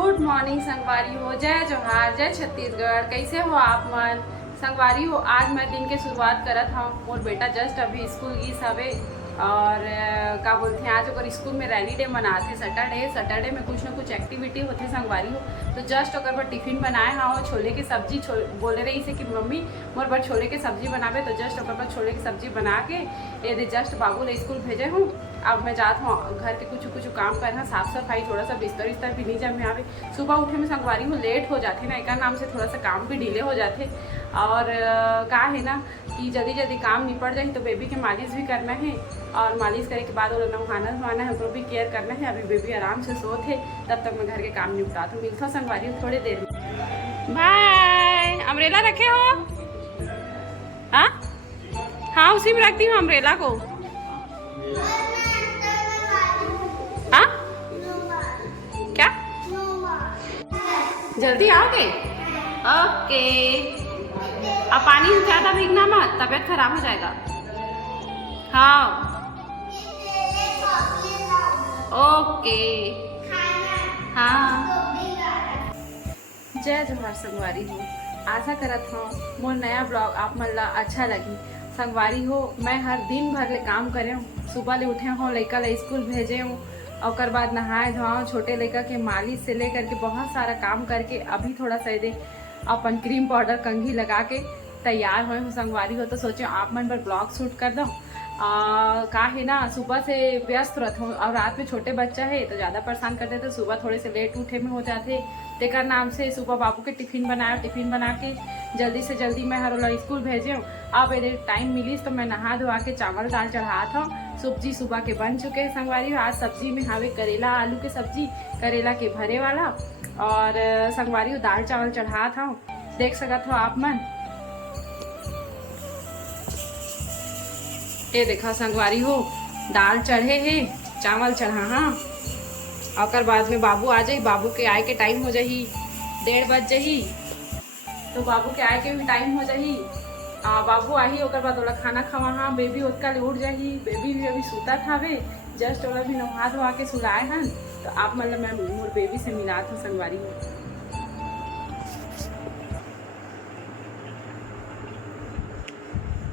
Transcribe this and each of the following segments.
Good morning संगवारी हो, जय जोहार, जय छत्तीसगढ़। कैसे हो आप मन? संगवारी हो, आज मैं दिन के शुरुआत करत हूँ। मोर बेटा जस्ट अभी स्कूल गीस हवे और का बोलते हैं आज अगर स्कूल में रैनी डे मनाते सैटरडे में कुछ ना कुछ एक्टिविटी होते संगवारी हो। तो जस्ट अगर मैं टिफिन बनाए हाँ छोले की सब्जी बोले रही से कि मम्मी मोर बार छोले की सब्जी बनावे, तो जस्ट अगर मैं छोले की सब्जी बना के ये जस्ट बाबू ने स्कूल भेजे हूँ। अब मैं जाता हूँ घर के कुछ काम करना, साफ सफाई, थोड़ा सा बिस्तर भी नहीं जब में आवे। सुबह उठे में संगवारी हूँ लेट हो जाते ना, एक नाम से थोड़ा सा काम भी डिले हो जाते। और का है ना कि जल्दी काम निपट जाए। तो बेबी के मालिश भी करना है और मालिश करे के बाद वो नहाना धोना है, उसको भी केयर करना है। अभी बेबी आराम से सोत है, तब तक मैं घर के काम निपटा तो मिलता संगवारी हूँ थोड़ी देर में। बाय। अम्ब्रेला रखे हो? हाँ उसी में रखती हूँ अम्ब्रेला को। हाँ क्या जल्दी आओगे? ओके। अब पानी से ज़्यादा भीगना मत, तबीयत खराब हो जाएगा। हाँ ओके। हाँ जय जोहार संगवारी हो। आशा करत हूँ मोर नया ब्लॉग आप मन ला अच्छा लगी। संगवारी हो, मैं हर दिन भर ले काम करे हूँ। सुबह ले उठे हूँ, लड़का ले स्कूल भेजे हूँ और बाद नहाए धोआऊँ, छोटे लड़का के मालिश से लेकर के बहुत सारा काम करके अभी थोड़ा सा दे अपन क्रीम पाउडर कंघी लगा के तैयार हुए हूँ संगवारी हो। तो सोचे आप मन पर ब्लॉग शूट कर दो। का है ना सुबह से व्यस्त रहता हूँ और रात में छोटे बच्चा है तो ज़्यादा परेशान करते, तो सुबह थोड़े से लेट उठे में हो जाते। तेकर नाम से सुबह बाबू के टिफ़िन बना के जल्दी से जल्दी मैं हर वाला स्कूल भेजे हूँ। अब यदि टाइम मिलीस तो मैं नहा धोआ के चावल दाल चढ़ा था। सब्जी सुबह के बन चुके हैं संगवारी। आज सब्जी में हवे करेला आलू के सब्जी, करेला के भरे वाला, और संगवारी दाल चावल चढ़ा था। देख सकत हो आप मन। ये देखा संगवारी हो, दाल चढ़े है, चावल चढ़ा। हाँ और बाद में बाबू आ जाई, बाबू के आए के टाइम हो जाही, 1:30 बज जाही। तो बाबू के आए के भी टाइम हो जाही। बाबू आही और बाद ओला खाना खवा। हाँ बेबी उतका ले उठ जाही। बेबी भी अभी सूता थावे, जस्ट ओला भी नहा धोआ के सुलाए हन। तो आप मतलब मैं मोर बेबी से मिला था संगवारी हो।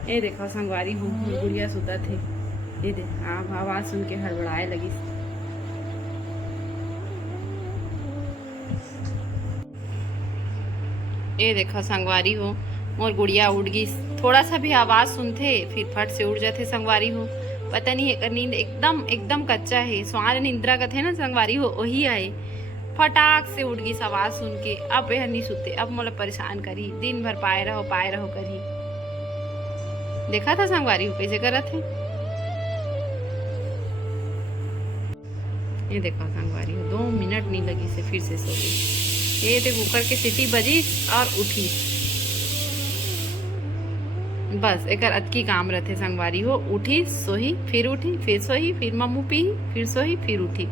ये देखो संगवारी हूँ गुड़िया सुता थे। ये देख आवाज सुन के हड़बड़ाए लगी। ये देखो संगवारी हो मोर गुड़िया उठ गई। थोड़ा सा भी आवाज सुनते फिर फट से उठ जाते संगवारी हो। पता नहीं है नींद एकदम कच्चा है, स्वान निंद्रा का थे ना संगवारी हो, वही आए फटाक से उठ गई आवाज सुन के। अब यह नहीं सुते, अब मोला परेशान करी, दिन भर पाए रहो करी। देखा था संगवारी हो कैसे कर रहे थे। ये देखो संगवारी हो 2 मिनट नहीं लगी से फिर से सो गई। ये देखो कुकर के सीटी बजी और उठी। बस एक अतकी काम रहते संगवारी हो। उठी सोही फिर उठी फिर सोही फिर मम्मू पी फिर सोही फिर उठी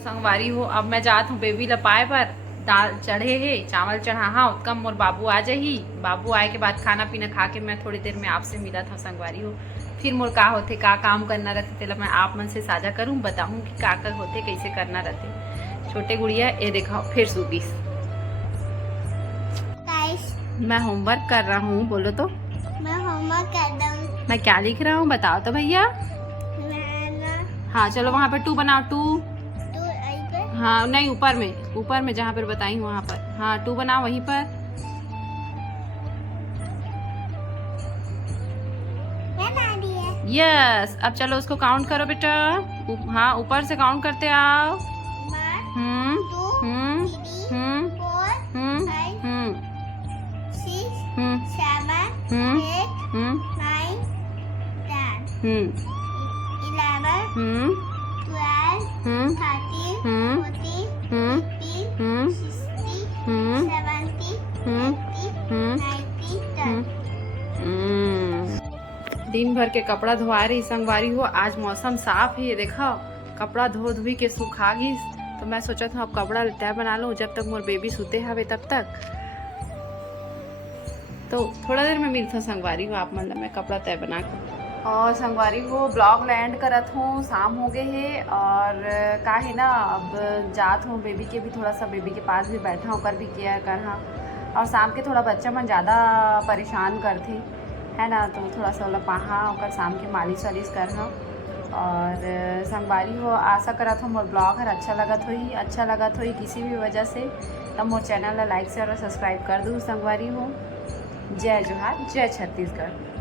संगवारी हो। अब मैं जात हूँ बेबी लपाए पर, दाल चढ़े है चावल चढ़ा। हाँ उत्कम मोर बाबू आ जाही। बाबू आए के बाद खाना पीना खा के मैं थोड़ी देर में आपसे मिला था संगवारी हो। फिर मोर का होते का काम करना रहते तेला मैं आप मन से साझा करूँ, बताऊँ कि का कर होते कैसे करना रहते। छोटे गुड़िया ये देखा फिर सुबीस। मैं होमवर्क कर रहा हूँ। बोलो तो। मैं होमवर्क कर रहा हूँ। मैं क्या लिख रहा हूँ बताओ तो भैया। हाँ चलो वहाँ पर 2 बनाओ। 2 हाँ नहीं ऊपर में जहाँ पर बताई हूँ वहाँ पर। हाँ 2 बनाओ वहीं पर। यस अब चलो उसको काउंट करो बेटा। हाँ ऊपर से काउंट करते आओ। 1 2 3 4 5 6 7 8 9 10 11 12 13 14 15 16 17 18 19 दिन भर के कपड़ा धोआ रही संगवारी हो। आज मौसम साफ है, देखो कपड़ा धोई के सुखा गई। तो मैं सोचा था अब कपड़ा तय बना लूँ जब तक मोर बेबी सुते हवे तब तक। तो थोड़ा देर में मिलता संगवारी हो आप मतलब मैं कपड़ा तय बना के। और संगवारी हो ब्लॉग लैंड करत हूँ, शाम हो गए है और का है ना अब जात हूँ बेबी के भी थोड़ा सा बेबी के पास भी बैठा हूँ, कर भी केयर कर हाँ। और शाम के थोड़ा बच्चा मन ज़्यादा परेशान करते है ना, तो थोड़ा सा वाला पहा और शाम के मालिश वालिश कर हाँ। और संगवारी हो आशा करत हूँ मोर ब्लॉग हर अच्छा लगत होई किसी भी वजह से, तब मोर चैनल ला लाइक शेयर और सब्सक्राइब कर दूँ संगवारी हो। जय जोहार, जय छत्तीसगढ़।